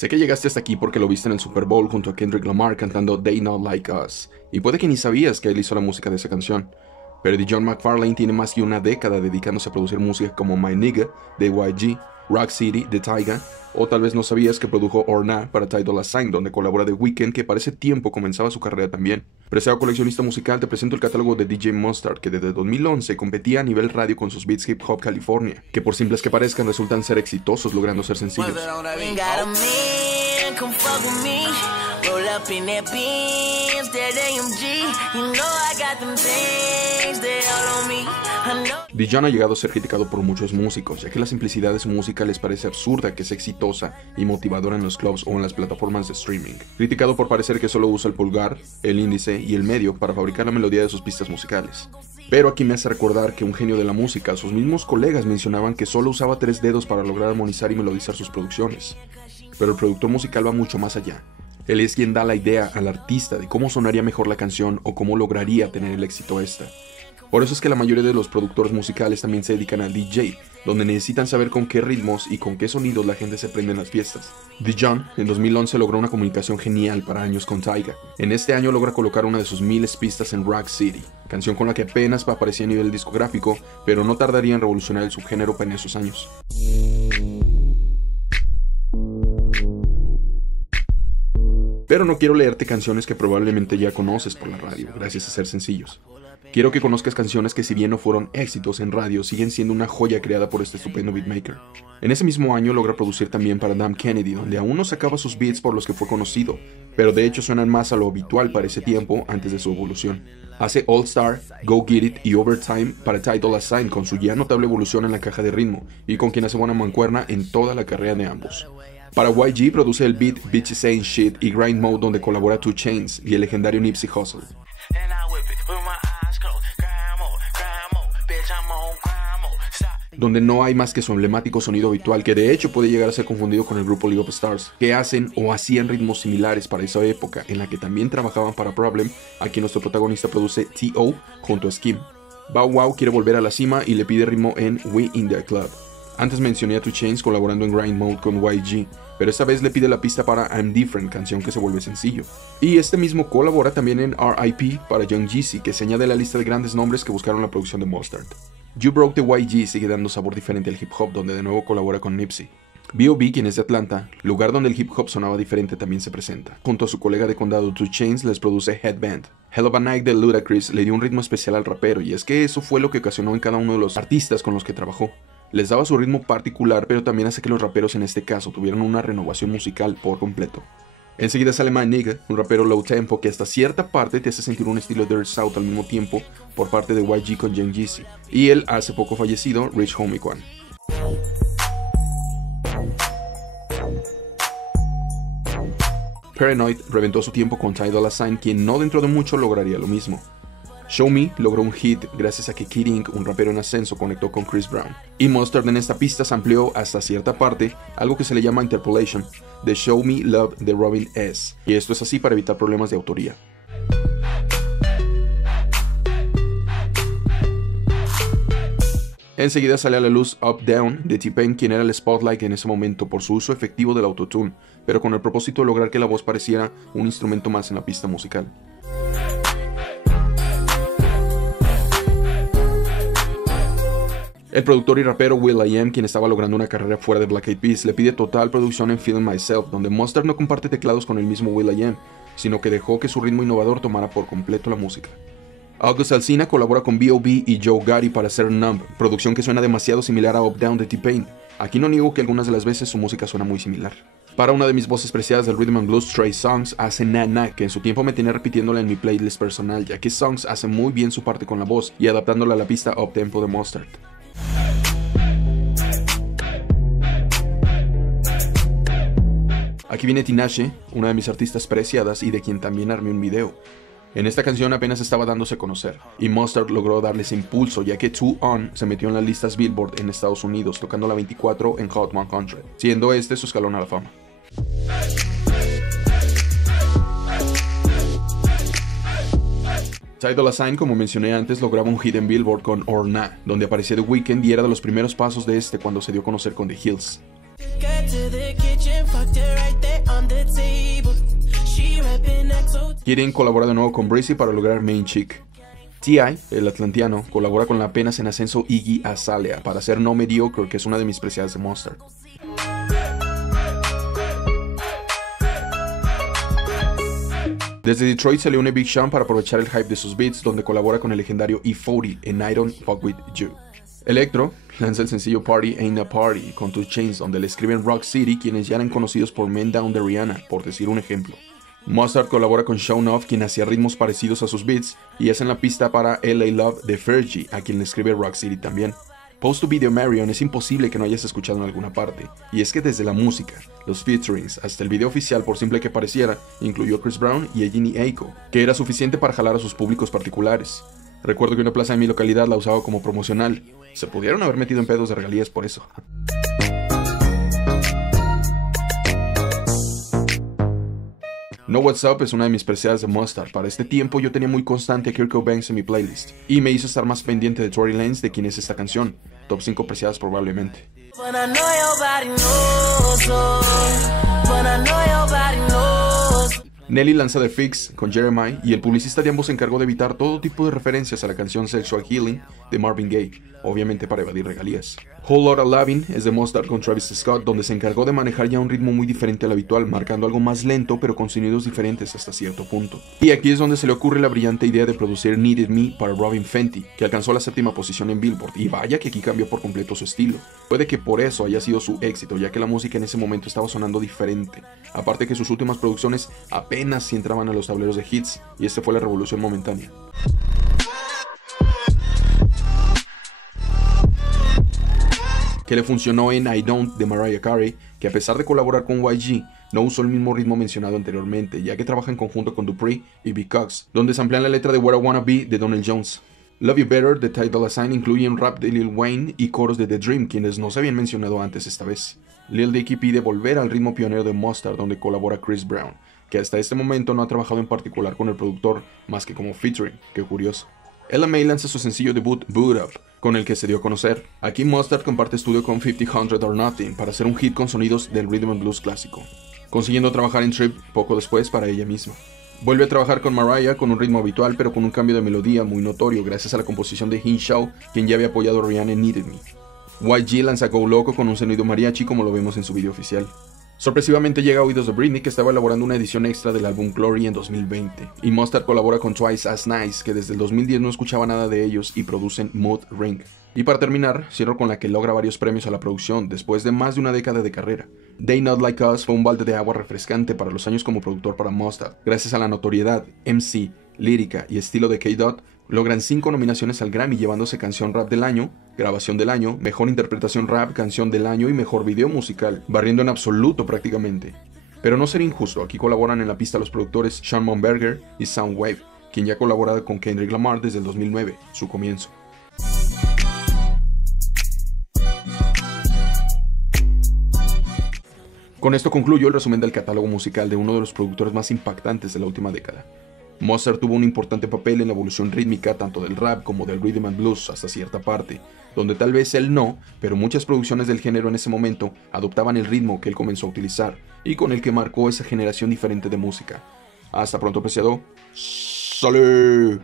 Sé que llegaste hasta aquí porque lo viste en el Super Bowl junto a Kendrick Lamar cantando They Not Like Us, y puede que ni sabías que él hizo la música de esa canción. Pero John McFarlane tiene más que una década dedicándose a producir música como My Nigga, de YG, Rock City, de Tyga, o tal vez no sabías que produjo Or Nah para Ty Dolla $ign, donde colabora The Weeknd, que para ese tiempo comenzaba su carrera también. Preciado coleccionista musical, te presento el catálogo de DJ Mustard, que desde 2011 competía a nivel radio con sus beats hip hop California, que por simples que parezcan resultan ser exitosos logrando ser sencillos. Dijon ha llegado a ser criticado por muchos músicos, ya que la simplicidad de su música les parece absurda que es exitosa y motivadora en los clubs o en las plataformas de streaming. Criticado por parecer que solo usa el pulgar, el índice y el medio para fabricar la melodía de sus pistas musicales. Pero aquí me hace recordar que un genio de la música, sus mismos colegas mencionaban que solo usaba 3 dedos para lograr armonizar y melodizar sus producciones. Pero el productor musical va mucho más allá. Él es quien da la idea al artista de cómo sonaría mejor la canción o cómo lograría tener el éxito esta. Por eso es que la mayoría de los productores musicales también se dedican al DJ, donde necesitan saber con qué ritmos y con qué sonidos la gente se prende en las fiestas. Dijon en 2011 logró una comunicación genial para años con Tyga. En este año logra colocar una de sus miles pistas en Rock City, canción con la que apenas aparecía a nivel discográfico, pero no tardaría en revolucionar el subgénero en esos años. Pero no quiero leerte canciones que probablemente ya conoces por la radio, gracias a ser sencillos. Quiero que conozcas canciones que, si bien no fueron éxitos en radio, siguen siendo una joya creada por este estupendo beatmaker. En ese mismo año logra producir también para Dom Kennedy, donde aún no sacaba sus beats por los que fue conocido, pero de hecho suenan más a lo habitual para ese tiempo antes de su evolución. Hace All Star, Go Get It y Overtime para Ty Dolla $ign, con su ya notable evolución en la caja de ritmo, y con quien hace buena mancuerna en toda la carrera de ambos. Para YG produce el beat Bitches Ain't Shit y Grind Mode, donde colabora 2 Chainz y el legendario Nipsey Hussle. Donde no hay más que su emblemático sonido habitual, que de hecho puede llegar a ser confundido con el grupo League of Stars, que hacen o hacían ritmos similares para esa época, en la que también trabajaban para Problem, a quien nuestro protagonista produce T.O. junto a Skim. Bow Wow quiere volver a la cima y le pide ritmo en We In The Club. Antes mencioné a 2 Chainz colaborando en Grind Mode con YG, pero esta vez le pide la pista para I'm Different, canción que se vuelve sencillo. Y este mismo colabora también en R.I.P. para Young Jeezy, que se añade a la lista de grandes nombres que buscaron la producción de Mustard. You Broke de YG sigue dando sabor diferente al hip hop, donde de nuevo colabora con Nipsey. B.O.B., quien es de Atlanta, lugar donde el hip hop sonaba diferente, también se presenta. Junto a su colega de condado 2 Chainz les produce Headband. Hell of a Night de Ludacris le dio un ritmo especial al rapero, y es que eso fue lo que ocasionó en cada uno de los artistas con los que trabajó. Les daba su ritmo particular, pero también hace que los raperos en este caso tuvieran una renovación musical por completo. Enseguida sale My Nigga, un rapero low tempo que hasta cierta parte te hace sentir un estilo Dirt South al mismo tiempo por parte de YG con Young Jeezy, y el hace poco fallecido Rich Homie Quan. Paranoid reventó su tiempo con Ty Dolla $ign, quien no dentro de mucho lograría lo mismo. Show Me logró un hit gracias a que Kid Ink, un rapero en ascenso, conectó con Chris Brown. Y Mustard en esta pista sampleó hasta cierta parte algo que se le llama interpolation de Show Me Love de Robin S. Y esto es así para evitar problemas de autoría. Enseguida sale a la luz Up Down de T-Pain, quien era el spotlight en ese momento por su uso efectivo del autotune, pero con el propósito de lograr que la voz pareciera un instrumento más en la pista musical. El productor y rapero will.i.am, quien estaba logrando una carrera fuera de Black Eyed Peas, le pide total producción en Feeling Myself, donde Mustard no comparte teclados con el mismo will.i.am, sino que dejó que su ritmo innovador tomara por completo la música. August Alsina colabora con B.O.B. y Joe Gotti para hacer Numb, producción que suena demasiado similar a Up Down de T-Pain. Aquí no niego que algunas de las veces su música suena muy similar. Para una de mis voces preciadas del Rhythm and Blues, Trey Songz hace Na Na, que en su tiempo me tenía repitiéndola en mi playlist personal, ya que Songz hace muy bien su parte con la voz y adaptándola a la pista up tempo de Mustard. Aquí viene Tinashe, una de mis artistas preciadas y de quien también armé un video. En esta canción apenas estaba dándose a conocer, y Mustard logró darle ese impulso, ya que 2 On se metió en las listas Billboard en Estados Unidos, tocando la 24 en Hot 100, siendo este su escalón a la fama. Ty Dolla $ign, como mencioné antes, lograba un hit en Billboard con Or Nah, donde aparecía The Weeknd y era de los primeros pasos de este cuando se dio a conocer con The Hills. Kirin colabora de nuevo con Breezy para lograr Main Chick. T.I., el atlantiano, colabora con la apenas en ascenso Iggy Azalea para hacer No Mediocre, que es una de mis preciadas de Mustard. Desde Detroit se le une Big Sean para aprovechar el hype de sus beats, donde colabora con el legendario E40 en I Don't Fuck With You. Electro lanza el sencillo Party Ain't a Party con 2 Chainz, donde le escriben Rock City, quienes ya eran conocidos por Men Down de Rihanna, por decir un ejemplo. Mustard colabora con Shown Off, quien hacía ritmos parecidos a sus beats, y hacen la pista para LA Love de Fergie, a quien le escribe Rock City también. Post to Video Marion es imposible que no hayas escuchado en alguna parte, y es que desde la música, los featurings, hasta el video oficial, por simple que pareciera, incluyó a Chris Brown y a Ginny Aiko, que era suficiente para jalar a sus públicos particulares. Recuerdo que una plaza de mi localidad la usaba como promocional. Se pudieron haber metido en pedos de regalías por eso. No What's Up es una de mis preciadas de Mustard. Para este tiempo yo tenía muy constante a Kurt Cobain en mi playlist, y me hizo estar más pendiente de Tory Lanez, de quién es esta canción. Top 5 preciadas probablemente. Nelly lanza The Fix con Jeremiah, y el publicista de ambos se encargó de evitar todo tipo de referencias a la canción Sexual Healing de Marvin Gaye, obviamente para evadir regalías. Whole Lotta Lovin' es de Mustard con Travis Scott, donde se encargó de manejar ya un ritmo muy diferente al habitual, marcando algo más lento pero con sonidos diferentes hasta cierto punto. Y aquí es donde se le ocurre la brillante idea de producir Needed Me para Robin Fenty, que alcanzó la 7ª posición en Billboard, y vaya que aquí cambió por completo su estilo. Puede que por eso haya sido su éxito, ya que la música en ese momento estaba sonando diferente, aparte que sus últimas producciones apenas si entraban a los tableros de hits, y esta fue la revolución momentánea. Que le funcionó en I Don't de Mariah Carey, que a pesar de colaborar con YG, no usó el mismo ritmo mencionado anteriormente, ya que trabaja en conjunto con Dupree y Big Cox, donde se amplían la letra de Where I Wanna Be de Donell Jones. Love You Better de Ty Dolla $ign incluye un rap de Lil Wayne y coros de The Dream, quienes no se habían mencionado antes esta vez. Lil Dicky pide volver al ritmo pionero de Mustard, donde colabora Chris Brown, que hasta este momento no ha trabajado en particular con el productor más que como featuring, qué curioso. Ella May lanza su sencillo debut Boot Up, con el que se dio a conocer. Aquí Mustard comparte estudio con 50, 100 or Nothing para hacer un hit con sonidos del rhythm and blues clásico, consiguiendo trabajar en Trip poco después para ella misma. Vuelve a trabajar con Mariah con un ritmo habitual pero con un cambio de melodía muy notorio gracias a la composición de Hinshaw, quien ya había apoyado a Rihanna en Needed Me. YG lanza Go Loco con un sonido mariachi como lo vemos en su video oficial. Sorpresivamente llega a oídos de Britney, que estaba elaborando una edición extra del álbum Glory en 2020, y Mustard colabora con Twice As Nice, que desde el 2010 no escuchaba nada de ellos, y producen Mood Ring. Y para terminar, cierro con la que logra varios premios a la producción después de más de una década de carrera. They Not Like Us fue un balde de agua refrescante para los años como productor para Mustard. Gracias a la notoriedad, MC, lírica y estilo de K-Dot, logran 5 nominaciones al Grammy, llevándose Canción Rap del Año, Grabación del Año, Mejor Interpretación Rap, Canción del Año y Mejor Video Musical, barriendo en absoluto prácticamente. Pero no ser injusto, aquí colaboran en la pista los productores Sean Monberger y Soundwave, quien ya ha colaborado con Kendrick Lamar desde el 2009, su comienzo. Con esto concluyo el resumen del catálogo musical de uno de los productores más impactantes de la última década. Mustard tuvo un importante papel en la evolución rítmica tanto del rap como del rhythm and blues hasta cierta parte, donde tal vez él no, pero muchas producciones del género en ese momento adoptaban el ritmo que él comenzó a utilizar y con el que marcó esa generación diferente de música. Hasta pronto, apreciado. ¡Salud!